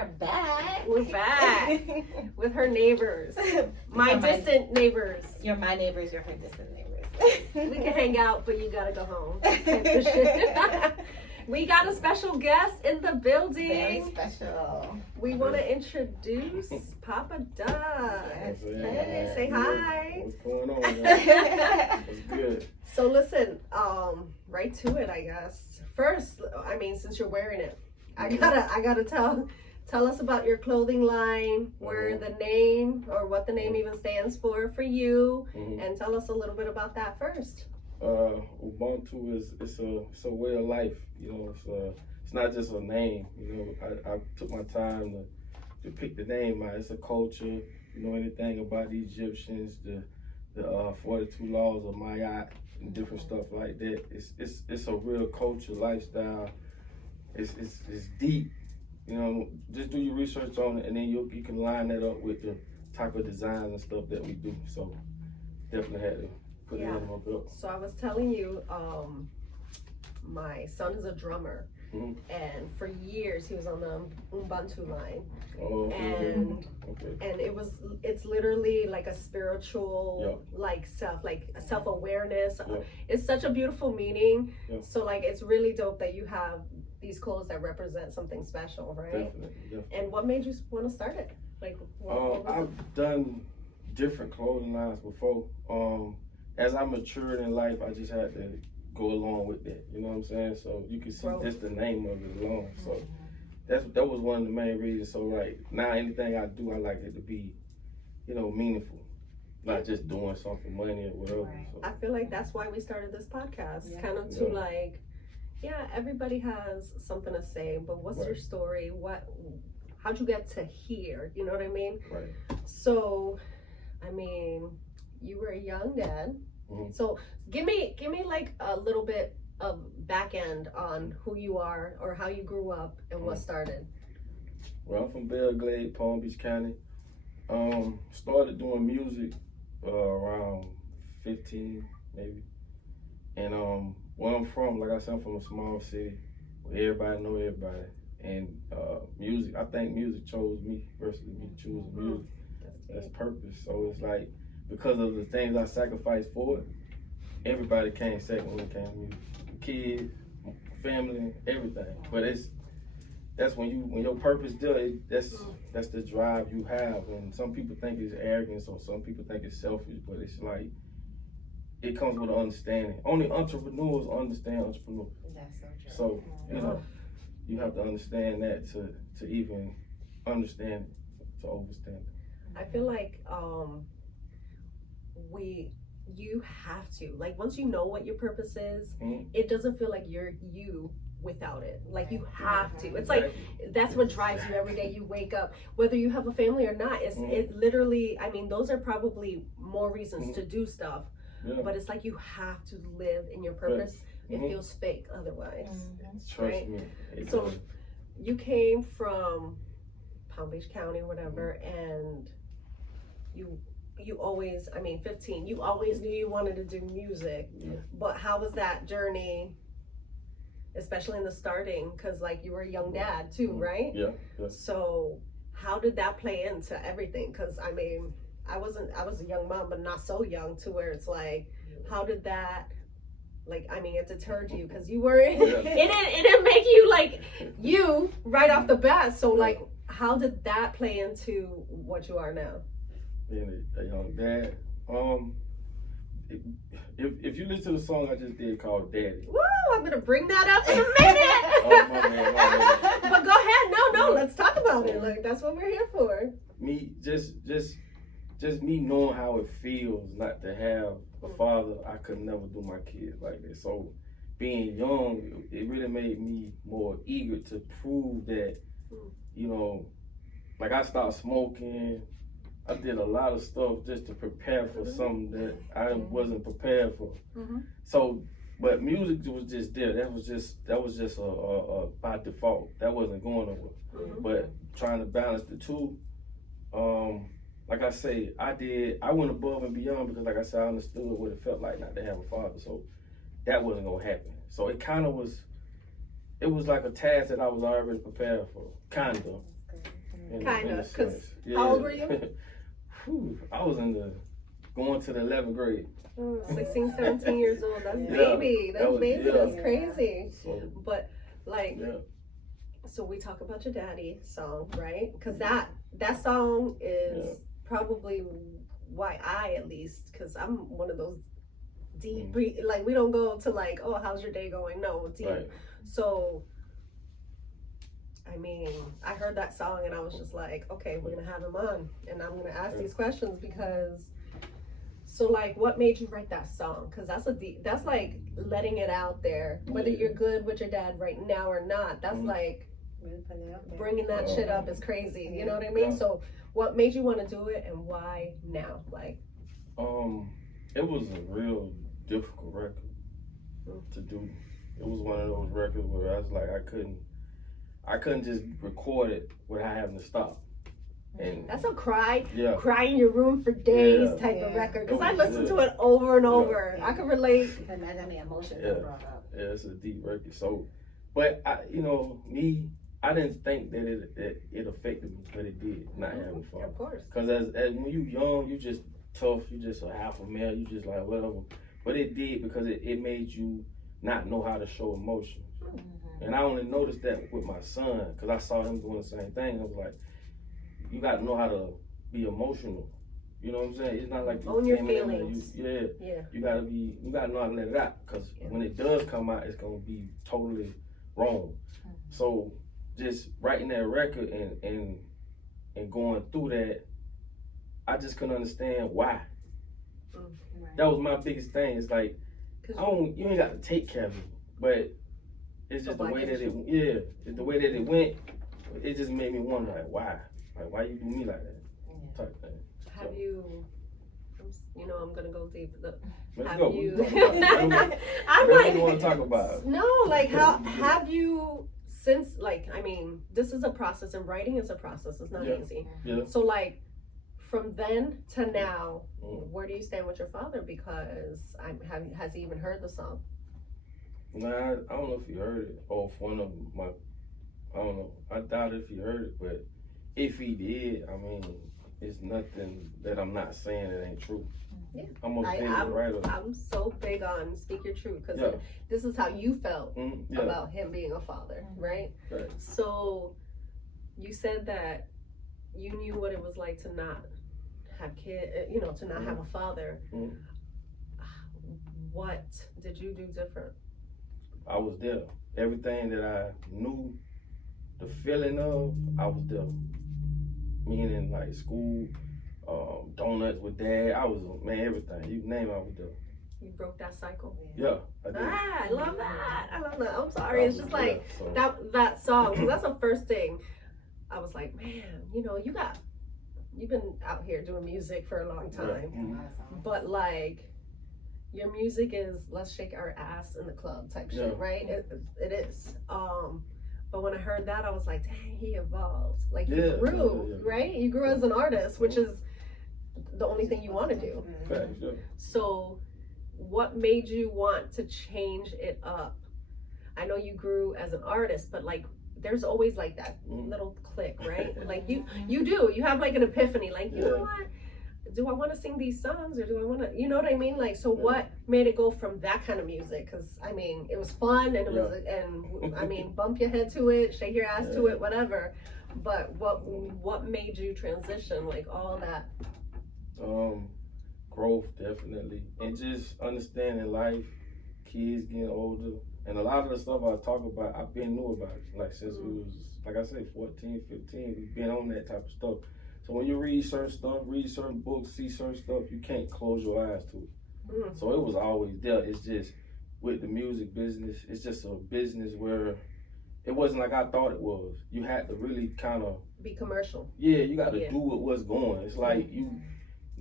we're back. We're back with her neighbors. My distant neighbors. You're my neighbors, you're her distant neighbors. We can hang out, but you gotta go home. We got a special guest in the building. Very special. We want to introduce Papa Doug. Yes. Hey, say hi. What's going on, man? What's good? So listen, right to it, I guess. First, I mean, since you're wearing it, I gotta tell us about your clothing line, where the name or what the name even stands for you, and tell us a little bit about that first. Ubuntu it's a way of life. You know, it's not just a name. You know, I took my time to pick the name out. It's a culture. You know anything about the Egyptians, the 42 laws of Mayat and different stuff like that. It's a real culture, lifestyle. It's deep. You know, just do your research on it, and then you can line that up with the type of designs and stuff that we do. So definitely had to put it on my belt. So I was telling you, my son is a drummer, and for years he was on the Ubuntu line. Oh, and it's literally like a spiritual, like self-awareness. It's such a beautiful meaning. So like it's really dope that you have these clothes that represent something special, right? Definitely. And what made you want to start it? Like, I've done different clothing lines before. As I matured in life, I just had to go along with that. You know what I'm saying? So you can see that's the name of it alone. So that was one of the main reasons. So right now, anything I do, I like it to be, you know, meaningful, not just doing something for money or whatever. Right. So. I feel like that's why we started this podcast, kind of to like, everybody has something to say, but what's your story? How'd you get to here? You know what I mean? Right. So, I mean, you were a young dad. So give me like a little bit of back end on who you are or how you grew up and what started. Well, I'm from Belle Glade, Palm Beach County. Started doing music around 15 maybe. And where I'm from, like I said, I'm from a small city where everybody know everybody. And music, I think music chose me versus me choosing music. That's purpose. So it's like, because of the things I sacrificed for it, everybody came second when it came to music. Kids, family, everything. But that's when your purpose there, that's the drive you have. And some people think it's arrogance or some people think it's selfish, but it's like, it comes with an understanding. Only entrepreneurs understand entrepreneurs. That's so true. So, you know, you have to understand that to even understand it, to overstand it. I feel like you have to, like, once you know what your purpose is, it doesn't feel like you're you without it. Like, you have to. It's like, that's what drives you every day you wake up, whether you have a family or not. It literally, I mean, those are probably more reasons to do stuff, but it's like you have to live in your purpose. It feels fake otherwise. Trust me. So you came from Palm Beach County, whatever, and you always, I mean, 15, you always knew you wanted to do music, but how was that journey, especially in the starting, because like you were a young dad too, right? Yeah. So how did that play into everything? Because I mean, I was a young mom, but not so young to where it's like, how did that, like, I mean, it deterred you because you were, it didn't make you like you right off the bat. So like, how did that play into what you are now? Being a young dad. If you listen to the song I just did called Daddy. Woo, I'm gonna bring that up in a minute. My bad. But go ahead, no, let's talk about it. Like, that's what we're here for. Me, just me knowing how it feels not to have a father. I could never do my kids like that. So being young, it really made me more eager to prove that, you know, like I stopped smoking. I did a lot of stuff just to prepare for something that I wasn't prepared for. So, but music was just there. That was just a by default. That wasn't going nowhere. But trying to balance the two, like I say, I went above and beyond because, like I said, I understood what it felt like not to have a father. So that wasn't gonna happen. So it was like a task that I was already prepared for, kind of. Kinda, sense. 'cause how old were you? Whew, I was going to the 11th grade. 16, 17 years old. That's Yeah, baby. That's that was- baby. yeah. That's crazy. So But like, yeah, so we talk about your daddy song, right? Because that song is Yeah. probably why I, at least, because I'm one of those deep, Mm. like we don't go to like, oh, how's your day going? No, deep. right. So, I mean, I heard that song and I was just like, okay, we're gonna have him on, and I'm gonna ask these questions because. So, like, what made you write that song? Because that's like letting it out there. Whether Yeah. you're good with your dad right now or not, that's Mhm. like Really put it out there. bringing that shit up is crazy. You know what I mean? Yeah. So, what made you want to do it, and why now? Like, It was a real difficult record to do. It was one of those records where I was like, I couldn't just record it without having to stop. And that's a cry yeah, in your room for days Yeah. type of Yeah. record. Because It I was listened to good. it over and Yeah. over. I could relate. You can imagine the emotions Yeah. that brought up. yeah, it's a deep record. So, but I didn't think that it affected me, but it did. Not having fun. Of course. Cause as when you young, you just tough. You just a alpha male. You just like whatever. But it did because it made you not know how to show emotion. Mm-hmm. And I only noticed that with my son because I saw him doing the same thing. I was like, you got to know how to be emotional. You know what I'm saying? It's not like you Own your came in there, feelings. yeah. Yeah. You gotta know how to let it out because Yeah. when it does come out, it's gonna be totally wrong. So just writing that record and going through that, I just couldn't understand why. Right. That was my biggest thing. It's like you ain't got to take care of me, but it's just So the why way that didn't it's the way that it went. It just made me wonder like why you do me like that type thing. Have you? I'm gonna go deep. Let's Have go. you? What you talking about? I'm What like, you want to talk about? no, like how have you since? Like, I mean, this is a process, and writing is a process. It's not Yeah. easy. Yeah. So, like, from then to now, Mm. where do you stand with your father? Because has he even heard the song? Nah, I don't know if you heard it off one of my. I don't know. I doubt if he heard it, but if he did, I mean, it's nothing that I'm not saying that ain't true. Yeah. I'm a favorite writer. I'm so big on speak your truth because Yeah. this is how you felt Yeah. about him being a father, right? Right. So you said that you knew what it was like to not have to not have a father. Mhm. What did you do different? I was there. Everything that I knew, the feeling of, I was there. Meaning like school, donuts with dad. I was, man, everything. You name it, I was there. You broke that cycle. Yeah, I did. I love that. I love that. I'm sorry. It's just like so, that song. 'Cause that's the first thing. I was like, man, you've been out here doing music for a long time, but like your music is let's shake our ass in the club type shit, Yeah. right? It is. But when I heard that, I was like, dang, he evolved. Like you Yeah, grew, yeah. right? You grew as an artist, which is the only thing you want to do. Facts, yeah. So, what made you want to change it up? I know you grew as an artist, but like, there's always like that little click, right? Like you have like an epiphany, like, you know what? Do I want to sing these songs or do I want to, you know what I mean? Like, so what made it go from that kind of music? Because I mean, it was fun and it was, and I mean, bump your head to it, shake your ass to it, whatever. But what made you transition, like all that? Growth definitely, and just understanding life, kids getting older, and a lot of the stuff I talk about, I've been knew about it. Like since we was, like I say, 14, 15, we've been on that type of stuff. So when you read certain stuff, read certain books, see certain stuff, you can't close your eyes to it. So it was always there. It's just with the music business, it's just a business where it wasn't like I thought it was. You had to really kind of Be commercial. Yeah, you got to do what's going. It's like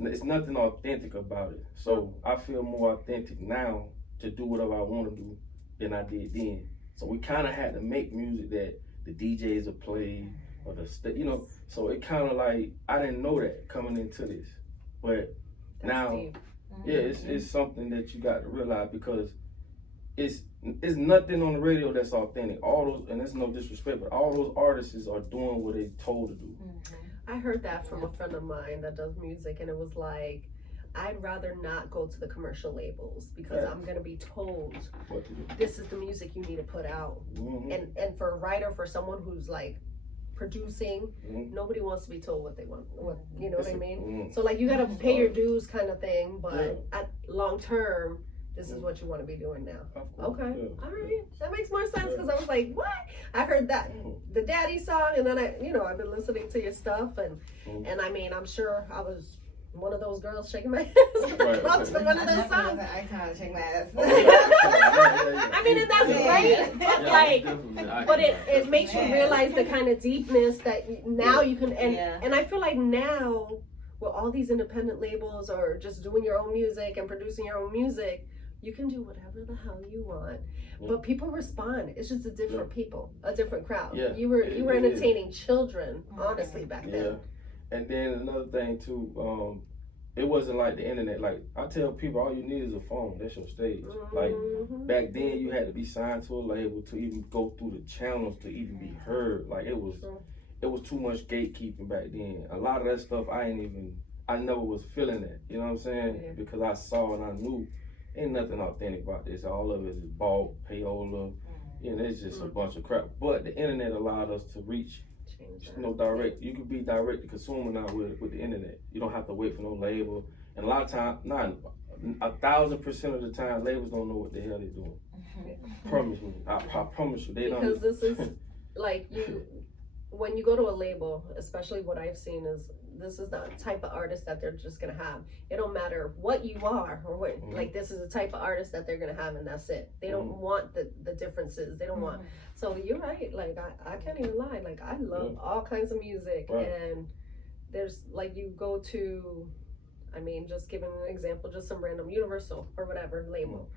it's nothing authentic about it. So I feel more authentic now to do whatever I want to do than I did then. So we kind of had to make music that the DJs will play or so it kind of like, I didn't know that coming into this. But That's now, deep. it's something that you got to realize because it's nothing on the radio that's authentic. All those, and it's no disrespect, but all those artists are doing what they told to do. I heard that from a friend of mine that does music, and it was like, I'd rather not go to the commercial labels because I'm gonna be told What to do. this is the music you need to put out. And for a writer, for someone who's like producing, nobody wants to be told what they want. What you know what I mean? So like you gotta pay your dues, kind of thing. But at long term, this is what you want to be doing now. Okay, all right, that makes more sense because I was like, what? I heard that the Daddy song, and then I've been listening to your stuff, and I mean, I'm sure I was one of those girls shaking my ass about to one of those songs. I kind of shake my ass. I mean, and that's great, but like, but it makes you realize the kind of deepness that now you can, and I feel like now with all these independent labels or just doing your own music and producing your own music, you can do whatever the hell you want, but people respond. It's just a different people, a different crowd. You were entertaining children, honestly, back then. And then another thing too, it wasn't like the internet. Like I tell people, all you need is a phone. That's your stage. Like back then, you had to be signed to a label to even go through the channels to even be heard. Like it was too much gatekeeping back then. A lot of that stuff I never was feeling that. You know what I'm saying? Because I saw and I knew ain't nothing authentic about this. All of it is bought, payola. You know, it's just a bunch of crap. But the internet allowed us to reach. Direct. You could be direct to consumer now with the internet. You don't have to wait for no label. And a lot of times, 1,000% of the time, labels don't know what the hell they're doing. Promise me. I promise you, they don't. Because this is like when you go to a label, especially what I've seen is this is the type of artist that they're just gonna have. It don't matter what you are or what, like this is the type of artist that they're gonna have and that's it. They don't want the differences. They don't want. So you're right. Like I can't even lie. Like I love all kinds of music, and there's like you go to, I mean, just giving an example, just some random Universal or whatever label,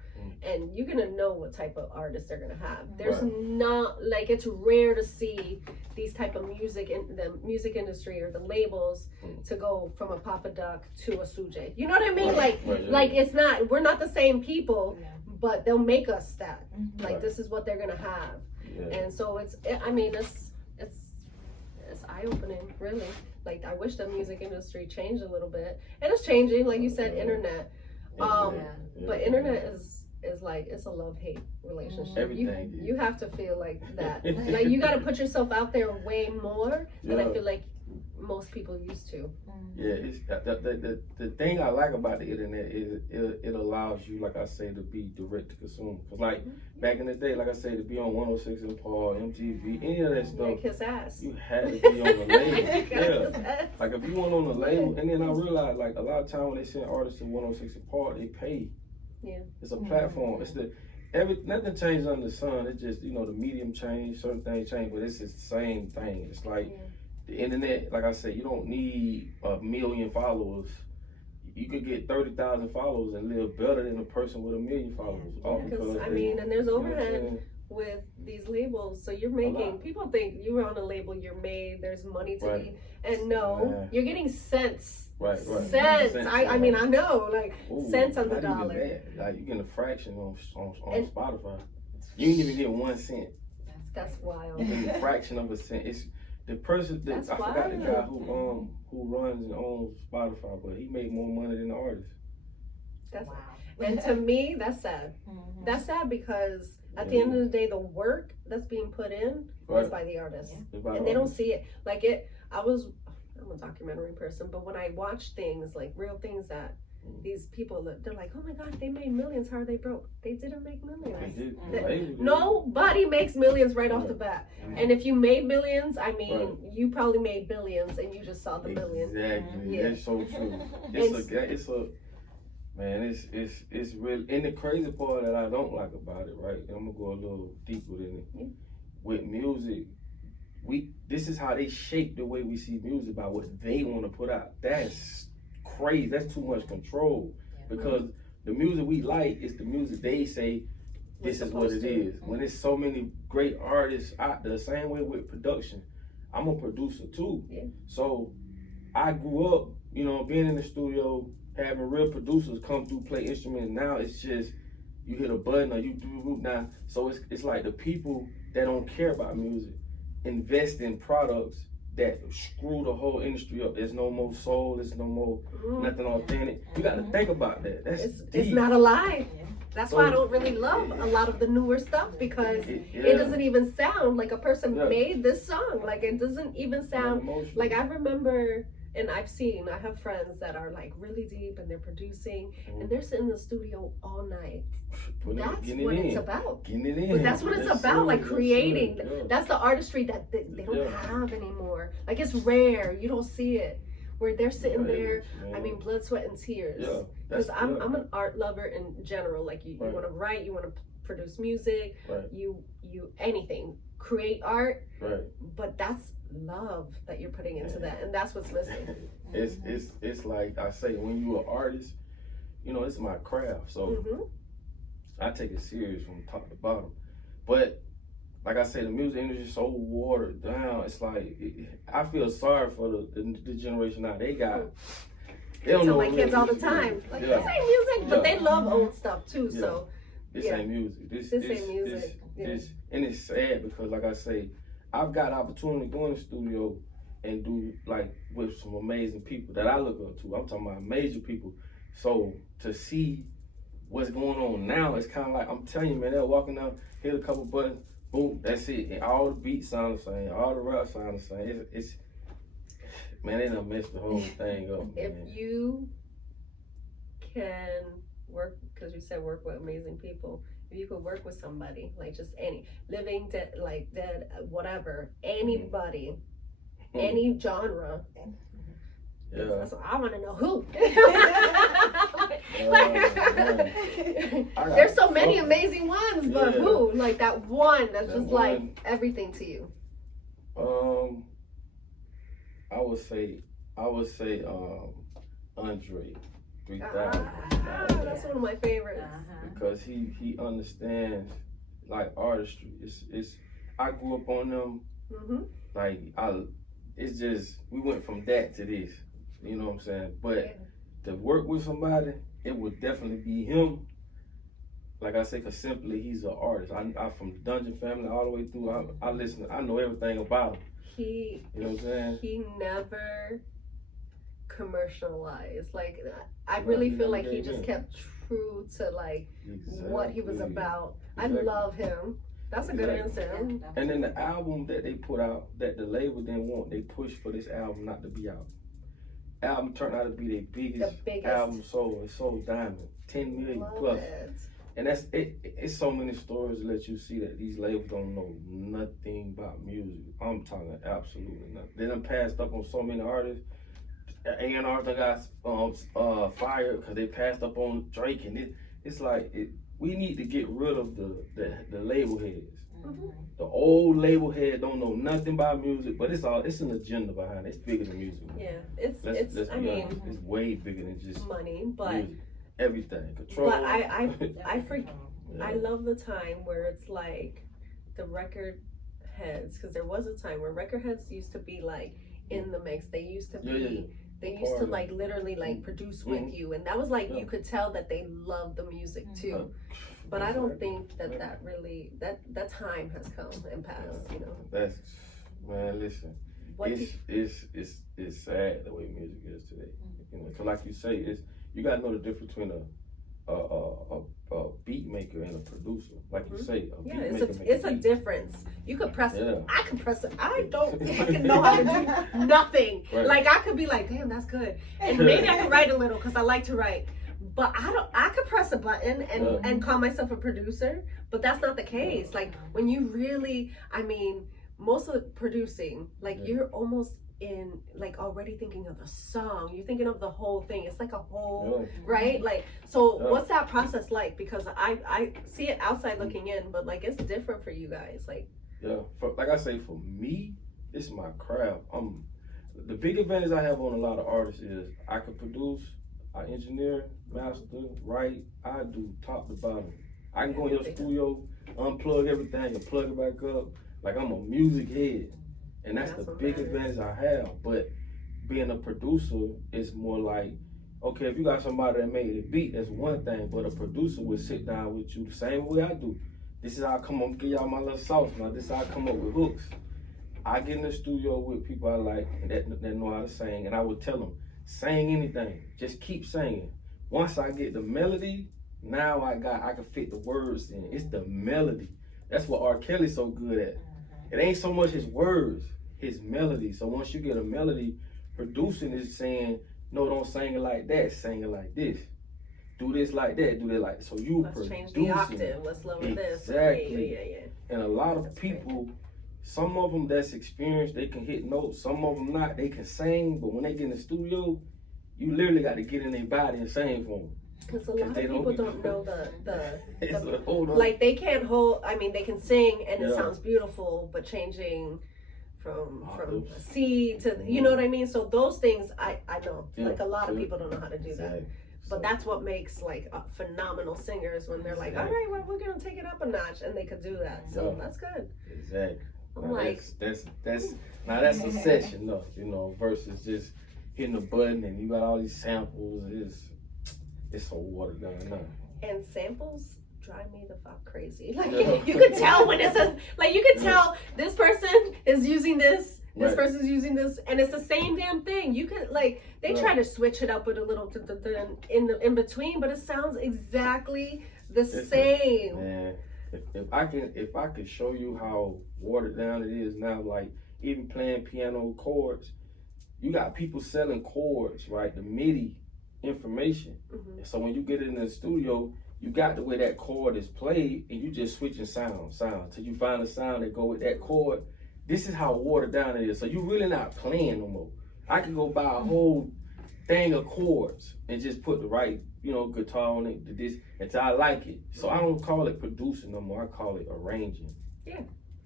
and you're gonna know what type of artist they're gonna have. There's not like it's rare to see these type of music in the music industry or the labels to go from a Papa Duck to a Suje. You know what I mean? Like it's not. We're not the same people, but they'll make us that. Like this is what they're gonna have, and so it's eye opening, really. Like I wish the music industry changed a little bit, and it's changing. Like you said, internet. But internet is like it's a love-hate relationship. Everything. You have to feel like that. Like you got to put yourself out there way more than I feel like most people used to. Yeah, it's the thing I like about the internet is it allows you, like I say, to be direct to consumer. Cause like back in the day, like I say, to be on 106 and Paul, MTV, any of that stuff, kiss ass. You had to be on the label. Like if you weren't on the label, and then I realized like a lot of time when they send artists to 106 and Paul, they pay. It's a platform. It's nothing changed under the sun. It's just the medium changed, certain things changed, but it's the same thing. It's like. The internet, like I said, you don't need 1 million followers. You could get 30,000 followers and live better than a person with 1 million followers. Because I mean, and there's overhead with these labels. So you're making, people think you're on a label, you're made, there's money to eat. And no, you're getting cents. Right. Cents. I mean, I know, like cents on the dollar. Like you get a fraction on Spotify. You didn't even get 1 cent. That's wild. You get a fraction of a cent. It's the person that I forgot the guy who runs and owns Spotify, but he made more money than the artist. That's and to me, that's sad. That's sad because at the end of the day, the work that's being put in is by the artist, and they don't see it. Like I'm a documentary person, but when I watch things like real things that these people, they're like, oh my God, they made millions. How are they broke? They didn't make millions. Nobody makes millions right off the bat. And if you made millions, I mean, you probably made billions and you just saw the billion. Exactly. That's so true. It's real. And the crazy part that I don't like about it, right? And I'm gonna go a little deeper in it. With music, this is how they shape the way we see music by what they want to put out. That's crazy. That's too much control, because the music we like is the music they say this is what it is. When there's so many great artists out there, same way with production. I'm a producer too, so I grew up, being in the studio, having real producers come through, play instruments. Now it's just you hit a button or you do now. So it's like the people that don't care about music invest in products that screw the whole industry up. There's no more soul. There's no more nothing authentic. You got to think about that. It's not alive. Yeah. That's why I don't really love a lot of the newer stuff, because it doesn't even sound like a person made this song. Like, it doesn't even sound like, I remember, and I have friends that are like really deep and they're producing and they're sitting in the studio all night. That's what it's about. But that's what it's about, like creating. That's the artistry that they don't have anymore. Like, it's rare. You don't see it. Where they're sitting there, I mean, blood, sweat, and tears. Because I'm an art lover in general. Like, you want to write, you want to produce music, you anything, create art. But that's love that you're putting into that, and that's what's missing. It's like I say, when you're an artist, you know, it's my craft, so I take it serious from top to bottom. But like I say, the music industry is so watered down. It's like I feel sorry for the generation now. They don't know. My kids all the time, like, this ain't music, but they love old stuff too. So this ain't music. This ain't music. And it's sad because, like I say, I've got opportunity to go in the studio and do like with some amazing people that I look up to. I'm talking about major people. So to see what's going on now, it's kind of like, I'm telling you, man, they're walking down, hit a couple buttons, boom, that's it. And all the beats sound the same, all the rap sound the same. It's man, they done messed the whole thing up. If you can work, because you said work with amazing people, if you could work with somebody, like just any, living, dead, like dead, whatever, anybody, any genre. So I want to know who. There's so many amazing ones, but who? Like that one that's just like everything to you. I would say Andre 3000. That's one of my favorites. Because he understands like artistry. It's I grew up on them. Like it's just we went from that to this. You know what I'm saying? But to work with somebody, it would definitely be him. Like I say, because simply he's an artist. I from the Dungeon Family all the way through. I listen. I know everything about him. You know what I'm saying? He never commercialized. Like, I really feel like he just kept true to like what he was about. I love him. That's a good answer. And then the album that they put out, that the label didn't want, they pushed for this album not to be out. Album turned out to be their biggest album sold. It sold diamond, 10 million plus. And that's it. It's so many stories to let you see that these labels don't know nothing about music. I'm talking absolutely nothing. They done passed up on so many artists. A&R got fired because they passed up on Drake, and it's like we need to get rid of the label heads. The old label head don't know nothing about music, but it's an agenda behind it. It's bigger than music. Yeah, it's way bigger than just money, but music. Everything, control. But I love the time where it's like the record heads, because there was a time where record heads used to be like in the mix. They used to be. They used to like literally like produce with you, and that was like you could tell that they loved the music too. But I don't think that really that time has come and passed. You know. That's man. Listen, it's sad the way music is today. You know, so like you say, you gotta know the difference between a beat maker and a producer. Like you say, a beat maker it's a difference. You could press it. I can press it. I don't fucking know how to do nothing. Like I could be like, damn, that's good, and maybe I could write a little because I like to write. But I could press a button and call myself a producer, but that's not the case. Like when you really, I mean, most of the producing, like you're almost in like already thinking of a song. You're thinking of the whole thing. It's like a whole, right? Like, so what's that process like? Because I see it outside looking in, but like it's different for you guys. Like, like I say, for me, it's my craft. The big advantage I have on a lot of artists is I can produce, I engineer, master, write. I do top to bottom. I can go in your studio, unplug everything, and plug it back up. Like I'm a music head, and that's the big advantage I have. But being a producer is more like okay, if you got somebody that made the beat, that's one thing, but a producer would sit down with you the same way I do. This is how I come up, give y'all my little sauce now. This is how I come up with hooks. I get in the studio with people I like and that know how to sing, and I would tell them, sing anything, just keep singing. Once I get the melody, now I can fit the words in. It's the melody. That's what R. Kelly's so good at. It ain't so much his words, his melody. So once you get a melody, producing is saying, no, don't sing it like that, sing it like this. Do this like that, do that like that. So you Let's change the octave, let's lower this. Exactly. Yeah. And a lot of That's people, some of them that's experienced, they can hit notes. Some of them not, they can sing. But when they get in the studio, you literally got to get in their body and sing for them. Because a lot of people don't know the like they can't hold. I mean, they can sing and it Yeah. sounds beautiful, but changing from Octaves. C to you know what I mean. So those things I know. Yeah. Like a lot of Yeah. people don't know how to do that. Exactly. But that's what makes like phenomenal singers when they're like, all Exactly. right, well, we're gonna take it up a notch, and they could do that. So Yeah. that's good. Exactly. I'm Now like, that's now that's a session though, you know, versus just hitting a button and you got all these samples. It's so watered down now. and samples drive me the fuck crazy. Like Yeah. you could tell when it's like you could tell this person is using this. This Right. person's using this, and it's the same damn thing. You could like they try to switch it up with a little in between, but it sounds exactly the same. Man, if I could show you how watered down it is now, like even playing piano chords, you got people selling chords, right? The MIDI information. Mhm. So when you get in the studio, you got the way that chord is played, and you just switching sound till you find a sound that go with that chord. This is how watered down it is. So you really not playing no more. I can go buy a whole thing of chords and just put the right, guitar on it, this until I like it. So I don't call it producing no more. I call it arranging. Yeah.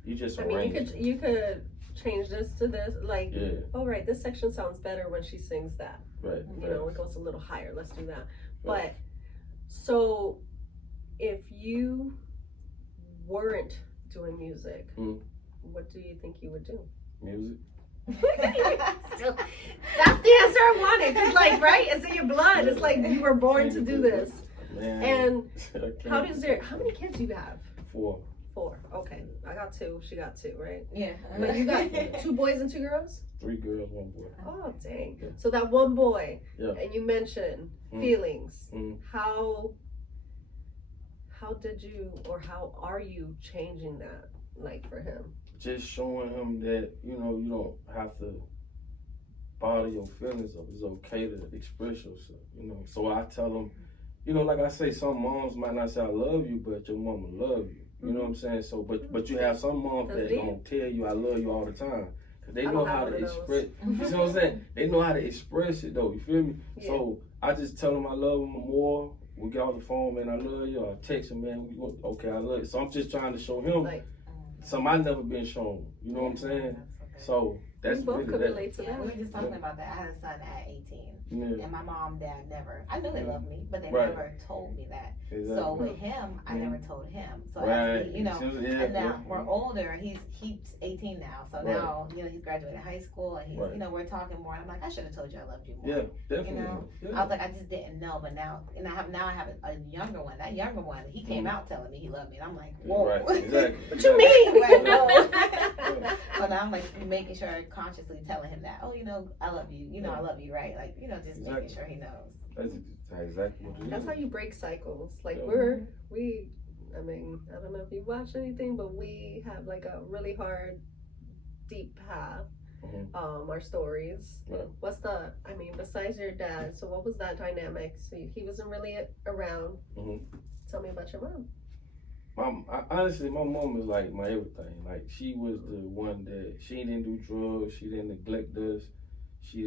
You just I mean, arrange. you could change this to this. Like, Yeah. oh right, this section sounds better when she sings that. Right. You know, it goes a little higher. Let's do that. Right. But so, if you weren't doing music, what do you think you would do? Music. Still, that's the answer I wanted. Cause like, right? It's in your blood. It's like you were born to do this. Man. And how Okay. many kids do you have? 4. 4. Okay, I got 2. She got 2, right? Yeah. But you got 2 boys and 2 girls. 3 girls, 1 boy. Oh dang! Yeah. So that one boy, Yeah. and you mentioned Mm. feelings. Mm. How did you, or how are you changing that, like for him? Just showing him that, you don't have to bother your feelings up. It's okay to express yourself, So I tell him, like I say, some moms might not say I love you, but your mama love you. You know what I'm saying? So, but you have some moms That's that deep. gonna tell you I love you all the time. Cause they I know don't how have to one of those. express, you see what I'm saying? They know how to express it though, you feel me? Yeah. So I just tell them I love them more. We get off the phone, man, I love you. Or text him, man, okay, I love you. So I'm just trying to show him Like, something I never been shown. You know what I'm saying? So that's we both really could that. relate to Yeah, that. we were just talking about that. I had a son at 18. Yeah, And my mom, dad never, I knew they loved me, but they Right. never told me that. exactly. So with him, I Mhm. never told him. So Right. as we, Yeah, and now yeah. we're older. He's 18 now. So Right. now, he's graduated high school and he's, Right. we're talking more. And I'm like, I should have told you I loved you more. Yeah, definitely. know, Yeah. I was like, I just didn't know, but now I have a younger one. That younger one, he came Mhm. out telling me he loved me, and I'm like, whoa. Right, exactly. What you mean? Right, whoa. So now I'm like making sure, consciously telling him that, I love you. I love you, right? Like, just Exactly. making sure he knows. That's exactly what it is. That's how you break cycles. Like Yeah. I mean, I don't know if you watch anything, but we have like a really hard, deep path. Mhm. Our stories. Right. Besides your dad, so what was that dynamic? So he wasn't really around. Mhm. Tell me about your mom. Honestly, my mom is like my everything. Like she was the one that she didn't do drugs. She didn't neglect us. She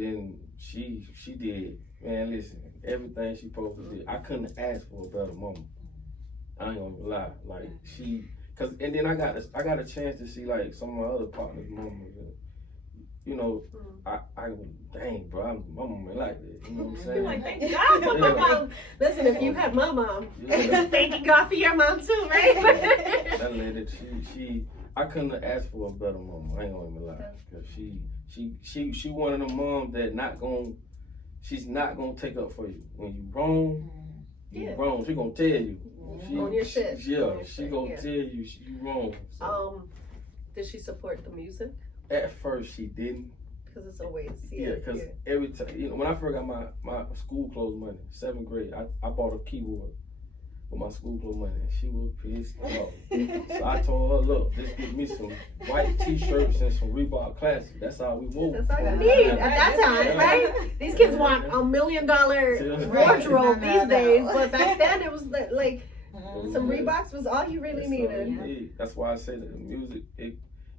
did. Man, listen, everything she supposed to do. I couldn't ask for a better mama. I ain't gonna lie. Like and then I got a chance to see like some of my other partners' mamas. And, dang, bro, my mama like that. You know what I'm saying? You're like, thank God for my Yeah. mom. Listen, if you had my mom, Yeah. thank God for your mom too, right? That lady, I couldn't have asked for a better mom. I ain't gonna even lie. Cause she one of the moms that not gonna she's not gonna take up for you. When you wrong, you Yeah. wrong. She gonna tell you. On your shit. She gonna tell you you wrong. So, Did she support the music? at first she didn't. Because it's always Because every time, when I first got my school clothes money, 7th grade, I bought a keyboard with my school clothes money. And she was pissed off. So I told her, look, just get me some white t-shirts and some Reebok Classics. That's all we wore. That's all you need at that time, right? These kids want $1 million wardrobe these days, but back then it was like some Reeboks was all you really needed. That's why I say that the music,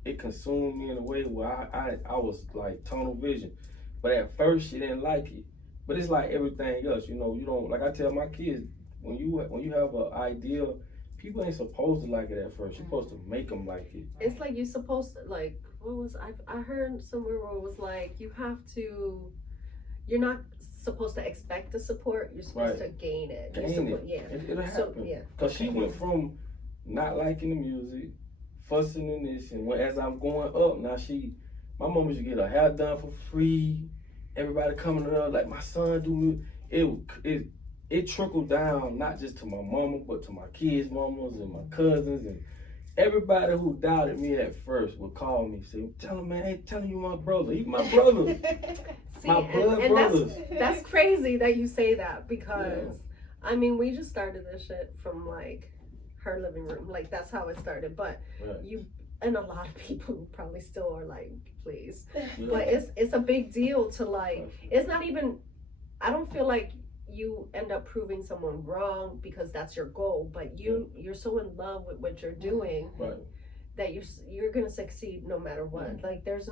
it consumed me in a way where I was like tunnel vision. But at first she didn't like it. But it's like everything else, you don't, like I tell my kids, when you have an idea, people ain't supposed to like it at first. You're supposed to make them like it. It's like you're supposed to, like, I heard somewhere where it was like, you're not supposed to expect the support, you're supposed to gain it. It'll happen. Because she went from not liking the music, fussing in this, and as I'm going up, now my mom used to get her hair done for free. Everybody coming to her, like my son do music. It trickled down not just to my mama, but to my kids' mamas and my cousins, and everybody who doubted me at first would call me, say, "Tell him, man, I ain't telling you my brother. He's my brother." See, my blood brothers. That's crazy that you say that, because I mean, we just started this shit from like her living room. Like, that's how it started. But you and a lot of people probably still are like, please. But it's a big deal to like, it's not even, I don't feel like you end up proving someone wrong because that's your goal, but you're so in love with what you're doing that you're gonna succeed no matter what. Like there's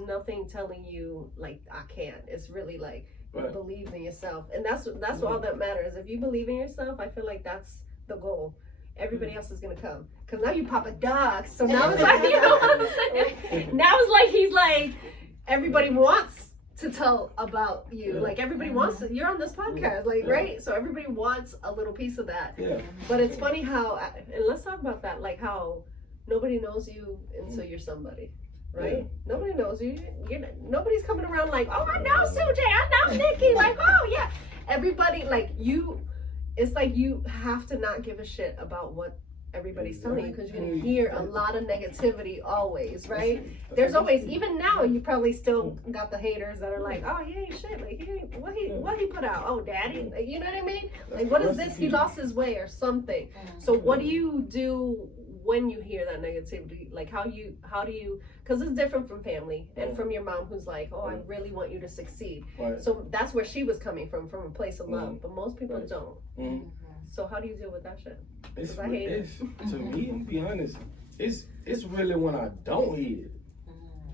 nothing telling you like I can't. It's really like you believe in yourself, and that's all that matters. If you believe in yourself, I feel like that's the goal. Everybody else is gonna come, because now you pop a dog, so now it's like, you know what I'm saying? Now it's like he's like, everybody wants to tell about you. Like everybody wants to, you're on this podcast, like right? So everybody wants a little piece of that. But it's funny how, and let's talk about that, like how nobody knows you until you're somebody, right? Nobody knows you. Nobody's coming around like, oh, I know Sujay, I know Nikki, like, oh yeah. Everybody, like you, it's like you have to not give a shit about what everybody's telling you, because you're gonna hear a lot of negativity always, right? There's always, even now, you probably still got the haters that are like, oh, he ain't shit, like what he put out, oh daddy, like, you know what I mean? Like, what is this, he lost his way or something. So what do you do when you hear that negativity? Like how do you, because it's different from family and from your mom who's like, oh, I really want you to succeed. So that's where she was coming from a place of love, but most people don't. So how do you deal with that shit? To me, to be honest, it's really when I don't hear it.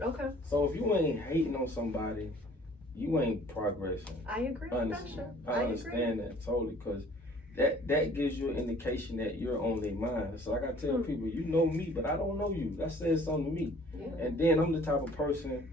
Okay. So if you ain't hating on somebody, you ain't progressing. I agree with that shit. I understand that totally, because that gives you an indication that you're on their mind. So like I tell people, you know me, but I don't know you. That says something to me. And then I'm the type of person,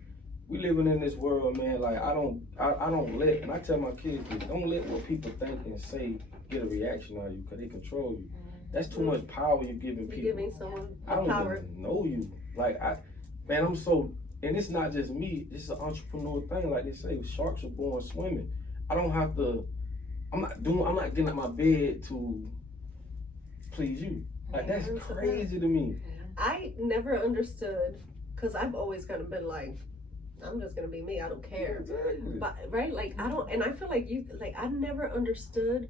we living in this world, man, like I don't let, and I tell my kids, don't let what people think and say get a reaction on you, because they control you. That's too much power you're giving people. You're giving someone I don't power. even know you. Like I'm so, and it's not just me, it's an entrepreneur thing. Like they say, sharks are born swimming. I don't have to, I'm not getting out of my bed to please you. Like that's crazy to me. I never understood, because I've always kind of been like, I'm just gonna be me, I don't care. But right, like I don't, and I feel like I never understood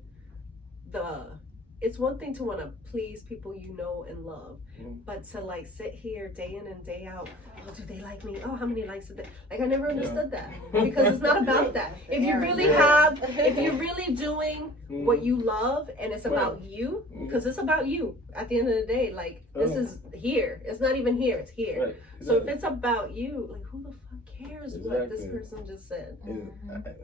it's one thing to want to please people you know and love, but to like sit here day in and day out, oh, do they like me? Oh, how many likes did they? Like I never understood that, because it's not about that. If you really if you're really doing what you love and it's about you, because it's about you at the end of the day, like this is here. It's not even here, it's here. Right. Exactly. So if it's about you, like who the fuck cares what this person just said?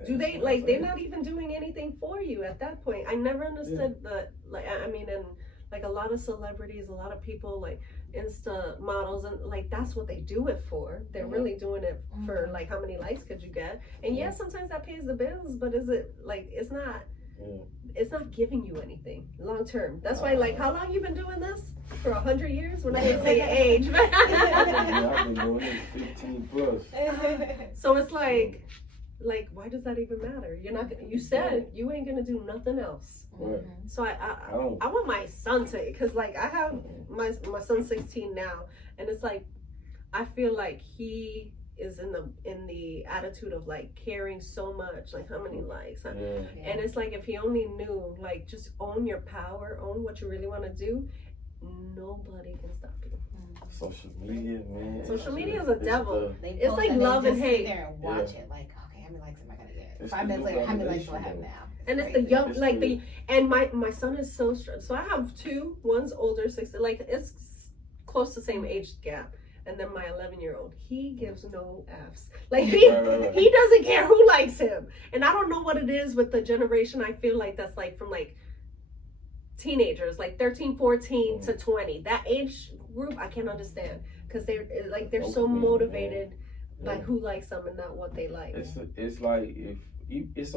Do they, like, they're not even doing anything for you at that point. I never understood the, like, I mean, and like a lot of celebrities, a lot of people, like Insta models, and like that's what they do it for. They're really doing it for like how many likes could you get? And yeah, sometimes that pays the bills, but is it like, it's not giving you anything long term. That's why, like, how long you been doing this? For 100 years? We're not gonna say your age. I've been doing this 15 plus. So it's like, like, why does that even matter? You're not gonna, you said you ain't gonna do nothing else. Right. So I don't. I want my son to, because like I have my son's 16 now, and it's like I feel like he is in the attitude of like caring so much, like how many likes, Yeah. and it's like if he only knew, like, just own your power, own what you really want to do. Nobody can stop you. Social media, man. Social media is a devil. They It's post like and they love and just sit hate. there and watch it like, okay, how many likes am I gonna get? It's 5 the minutes new later, how many likes do I have validation, now? And it's the crazy. young, It's like the- and my son is so stressed. So I have two. One's older, 60, like it's close to same age gap. And then my 11-year-old, he gives no F's. Like Right. he doesn't care who likes him. And I don't know what it is with the generation. I feel like that's like from like teenagers, like 13, 14 to 20. That age group, I can't understand, because they're so motivated by who likes them and not what they like. It's like if it's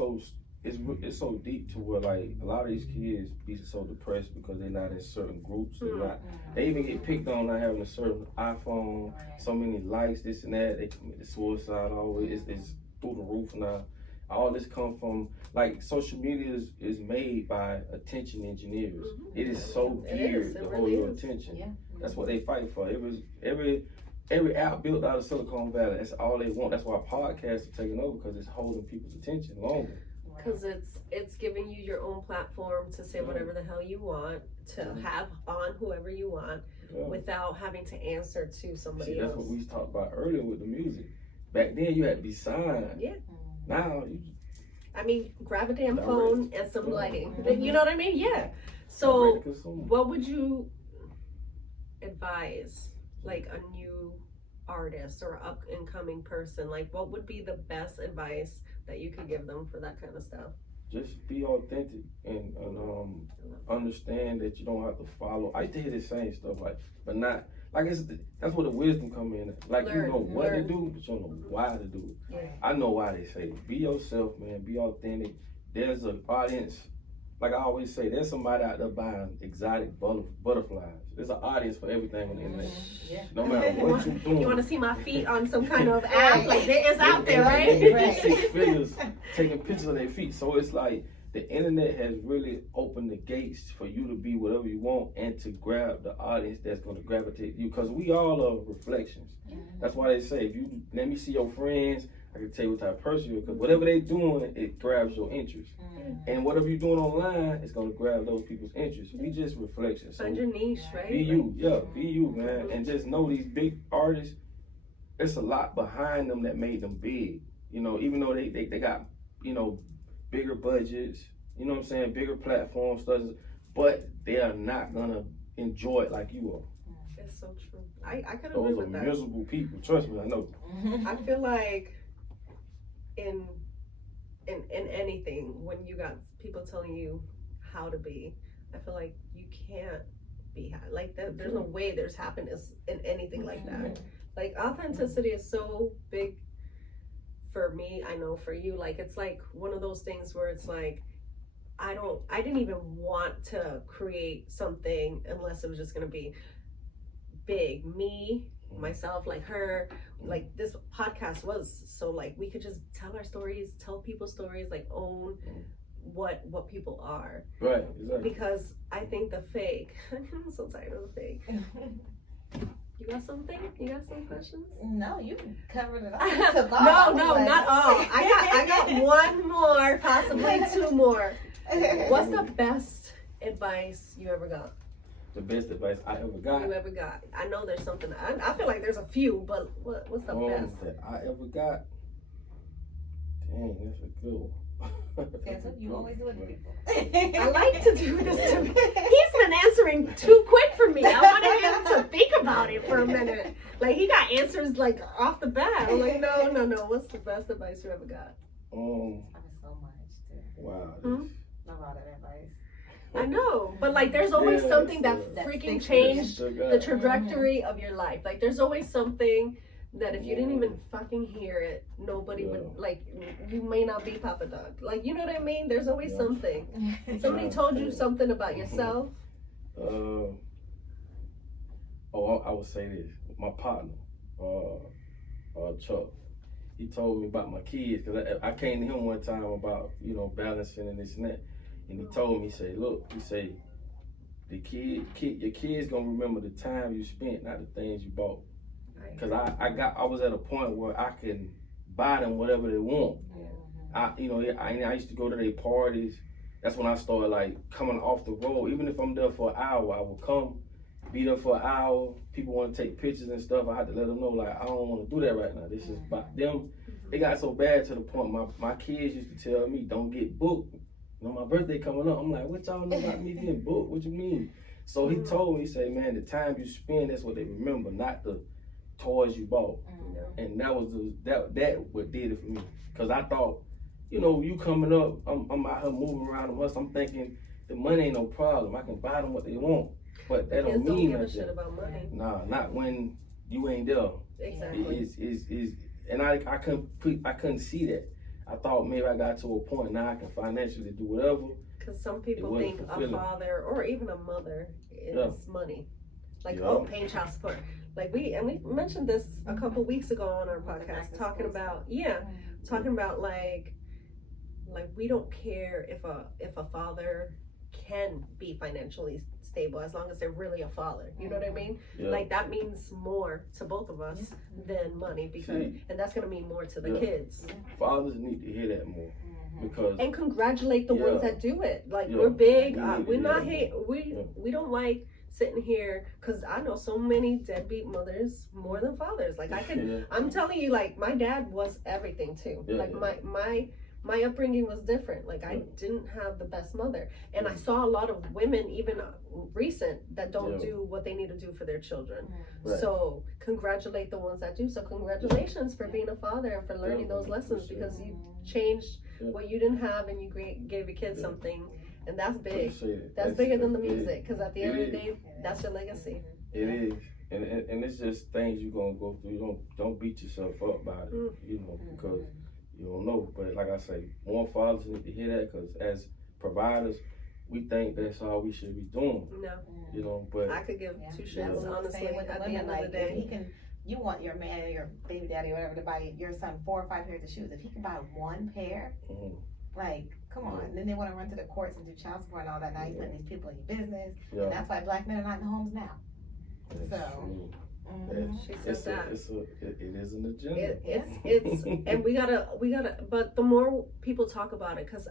so deep to where like a lot of these kids be so depressed because they're not in certain groups. They even get picked on not having a certain iPhone, so many likes, this and that. They commit suicide always. It's through the roof now. All this come from like social media is made by attention engineers. It is so geared to hold your attention. Yeah. That's what they fight for. Every app built out of Silicon Valley. That's all they want. That's why podcasts are taking over, because it's holding people's attention longer. Because it's giving you your own platform to say whatever the hell you want, to have on whoever you want, without having to answer to somebody See, else. that's what we talked about earlier with the music. Back then you had to be signed. Yeah. Now you I mean, grab a damn Direct. phone and some lighting. You know what I mean? Yeah. direct So to consumer. what would you advise, like, a new artist or up and coming person? Like, what would be the best advice that you could give them for that kind of stuff? Just be authentic and understand that you don't have to follow. I used to hear the same stuff, like, but not like that's where the wisdom come in. Like, you know what to do, but you don't know why to do it. Yeah. I know why they say it. Be yourself, man. Be authentic. There's an audience. Like I always say, there's somebody out there buying exotic butterflies. There's an audience for everything on the internet. Yeah. No matter what you're doing. You want to see my feet on some kind of app? Like, it's out there, They right? get 6 figures taking pictures of their feet. So it's like the internet has really opened the gates for you to be whatever you want and to grab the audience that's going to gravitate to you. Because we all are reflections. That's why they say, if you let me see your friends, I can tell you what type of person you're. Because whatever they're doing, it grabs your interest. And whatever you're doing online, it's going to grab those people's interest. We just reflections. So Find your niche, right? be you, be you, man. And just know these big artists, it's a lot behind them that made them big. You know, even though they got, you know, bigger budgets, you know what I'm saying, bigger platforms, but they are not gonna enjoy it like you are. It's so true. I could agree Those are with that. miserable people. Trust me, I know. I feel like in anything, when you got people telling you how to be, I feel like you can't be like that. There's no way there's happiness in anything like that. Like, authenticity is so big for me. I know for you, like, it's like one of those things where it's like, I didn't even want to create something unless it was just gonna be big. Me, myself, like her, like this podcast was, so like we could just tell our stories, tell people's stories, like own what people are. Right, exactly. Because I think the fake, I'm so tired of the fake. You got something? You got some questions? No, you covered it all. No, not all. I got one more, possibly two more. What's the best advice you ever got? The best advice I ever got. I know there's something. I feel like there's a few, but what's the best? That I ever got. Dang, that's a good one. That's what you always do it to people. I like to do this to me. He's been answering too quick for me. I wanted him to think about it for a minute. Like, he got answers like off the bat. I'm like, no. What's the best advice you ever got? So much too. Wow. A lot of advice. I know, but like, there's always something that freaking changed the trajectory of your life. Like, there's always something that if you didn't even fucking hear it, nobody would, like, you may not be Papa Dog. Like, you know what I mean? There's always something. Somebody told you something about yourself. I would say this. My partner, Chuck, he told me about my kids, because I came to him one time about, you know, balancing and this and that. And he told me, he said, look, he said, your kids gonna remember the time you spent, not the things you bought. Because I was at a point where I can buy them whatever they want. I used to go to their parties. That's when I started like coming off the road. Even if I'm there for an hour, I would come, be there for an hour. People want to take pictures and stuff. I had to let them know, like, I don't want to do that right now. This is about them. It got so bad to the point my kids used to tell me, don't get booked. You know, my birthday coming up. I'm like, what y'all know about me getting booked? What you mean? So he told me, he said, man, the time you spend, that's what they remember, not the toys you bought. And that was that what did it for me. Because I thought, you know, you coming up, I'm out here moving around the bus. I'm thinking the money ain't no problem. I can buy them what they want. But that don't mean give a nothing. shit about money. Nah, not when you ain't there. Exactly. And I couldn't see that. I thought maybe I got to a point now I can financially do whatever. Because some people think a father or even a mother is money. Like, paying child support. Like we mentioned this a couple weeks ago on our podcast, talking about like we don't care if a father can be financially stable as long as they're really a father. You know what I mean? Yeah. Like that means more to both of us than money, because and that's gonna mean more to the kids. Fathers need to hear that more. And congratulate the ones that do it. Like we're big. We're not we don't like sitting here, because I know so many deadbeat mothers more than fathers. Like I'm telling you, like my dad was everything too. Like my upbringing was different. Like I didn't have the best mother, and I saw a lot of women, even recent, that don't do what they need to do for their children. So congratulate the ones that do. So congratulations for being a father and for learning those lessons, because you changed what you didn't have and you gave your kids something. And that's big. That's bigger than the music, because at the end of the day, that's your legacy. It is, and it's just things you're gonna go through. You don't beat yourself up about it, you know, because you don't know. But like I say, more fathers need to hear that, because as providers, we think that's all we should be doing. No, you know, but I could give two shits, honestly. At the end of the day, you want your man or your baby daddy or whatever to buy your son 4 or 5 pairs of shoes. If he can buy 1 pair. Like, come on. And then they want to run to the courts and do child support and all that. Now you're putting these people in your business. And that's why black men are not in the homes now. It is an agenda. It's and we gotta, but the more people talk about it, because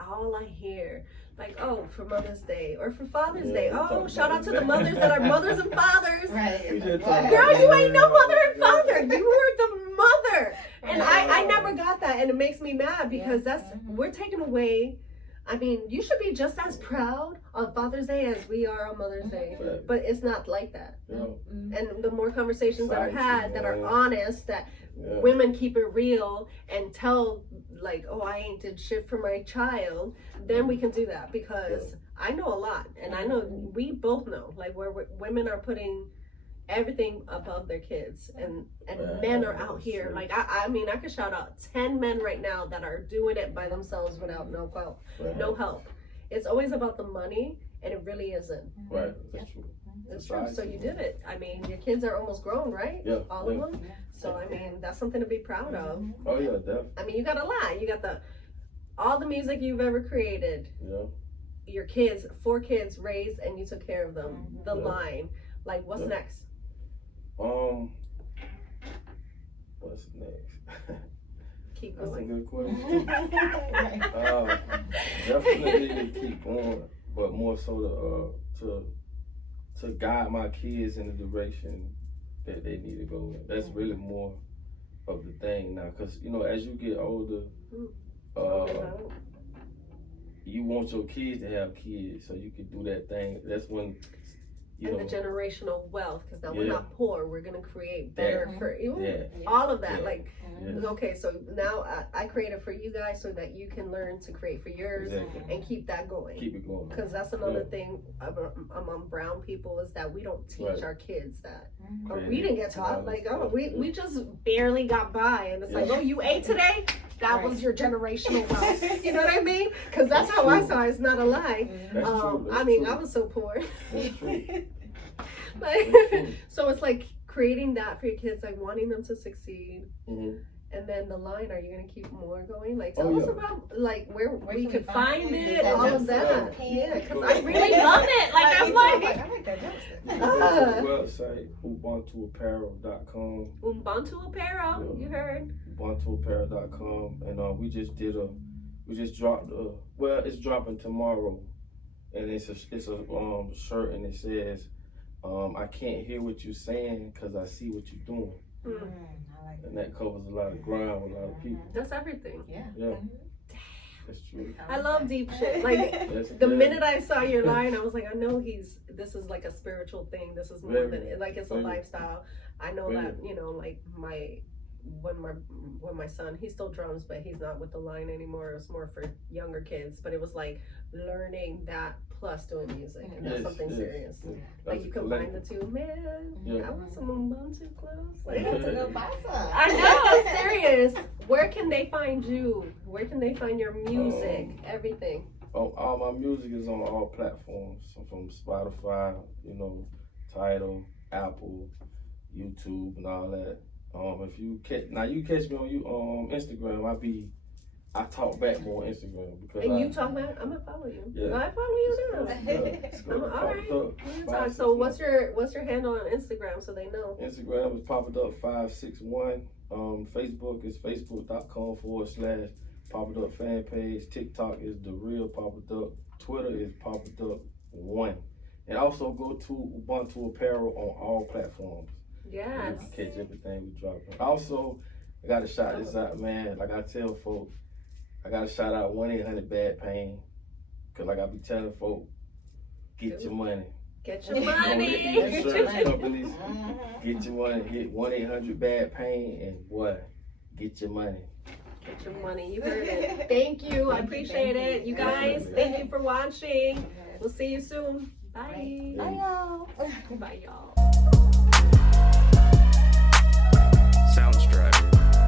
all I hear, like, oh, for Mother's Day or for Father's Day, oh, shout out to the mothers that are mothers and fathers. Girl, you ain't no mother and father. You were the mother. And I never got that, and it makes me mad, because we're taking away. I mean, you should be just as proud on Father's Day as we are on Mother's Day, but it's not like that. And the more conversations that are had that are honest, that women keep it real and tell, like, oh, I ain't did shit for my child, then we can do that, because I know a lot, and I know we both know, like, where women are putting everything above their kids, and men are out here, like, I mean, I could shout out 10 men right now that are doing it by themselves without no help. It's always about the money, and it really isn't. Right, that's true. It's true. So you did it. I mean, your kids are almost grown, right? All of them. So I mean, that's something to be proud of. Oh yeah, definitely. I mean, you got a lot. You got all the music you've ever created. Your kids, 4 kids raised, and you took care of them. The line. Like, what's next? What's next? Keep That's going. a good question. Definitely keep going, but more so to guide my kids in the direction that they need to go in. That's really more of the thing now, because you know, as you get older, you want your kids to have kids, so you can do that thing. That's when. The generational wealth, because now we're not poor, we're going to create better for you. All of that. Like, okay, so now I created for you guys so that you can learn to create for yours and keep that going. Keep it going. Because that's another thing among brown people, is that we don't teach our kids that. Or we didn't get taught. Like, oh, we just barely got by, and it's like, oh, you ate today? That was your generational wealth. You know what I mean? Because that's how I saw it. It's not a lie. I mean, I was so poor. Like, so it's like creating that for your kids, like wanting them to succeed, And then the line, are you gonna keep more going? Like, tell Oh, us yeah. about like where Where we can could we find find it? it, Is that all of jumpsuit that. pink? Yeah, because I really love it. Like, I'm me too. like, I like that jumpsuit. Go to the website, ubuntuapparel.com. Ubuntu Apparel. You heard? ubuntuapparel.com, and we just dropped well, it's dropping tomorrow, and it's a shirt, and it says I can't hear what you're saying because I see what you're doing. I like And that covers a lot of ground with a lot of people. That's everything. Yeah. Yeah, that's true. I love deep shit. Like, That's the good. minute I saw your line, I was like, I know this is like a spiritual thing. This is more Very, than, like, it's a very. lifestyle. I know Very. that, you know, like when my son, he still drums, but he's not with the line anymore. It's more for younger kids, but it was like learning that plus doing music, and that's Yes, something yes, serious. yes. Like, That's you a combine the collective. two, man. Yeah. I want some Ubuntu clothes. We Like, have to go buy some. I know, I'm serious. Where can they find you? Where can they find your music? Everything. All my music is on all platforms, so from Spotify, Tidal, Apple, YouTube, and all that. If you catch me on Instagram, I talk back more on Instagram because And you talk about, I'm gonna follow you. Yeah. I follow you now. It's I'm, good. all right. Popped Up We're gonna 561. talk. So what's your handle on Instagram so they know? Instagram is Popped Up 561. Facebook is facebook.com/Popped Up fan page. TikTok is The Real Popped Up. Twitter is Popped Up 1. And also go to Ubuntu Apparel on all platforms. Yes. You can catch everything we drop. Also, I gotta shout this out, man. Like I tell folks, I gotta shout out 1-800-BAD-PAIN. Cause like I be telling folks, get your money. Get your Don't let money. these insurance companies get your money. Hit 1-800-BAD-PAIN and boy, get your money. Get your money. You heard it. Thank you. I appreciate it. You guys, thank you for watching. We'll see you soon. Bye. Bye, y'all. Bye, y'all.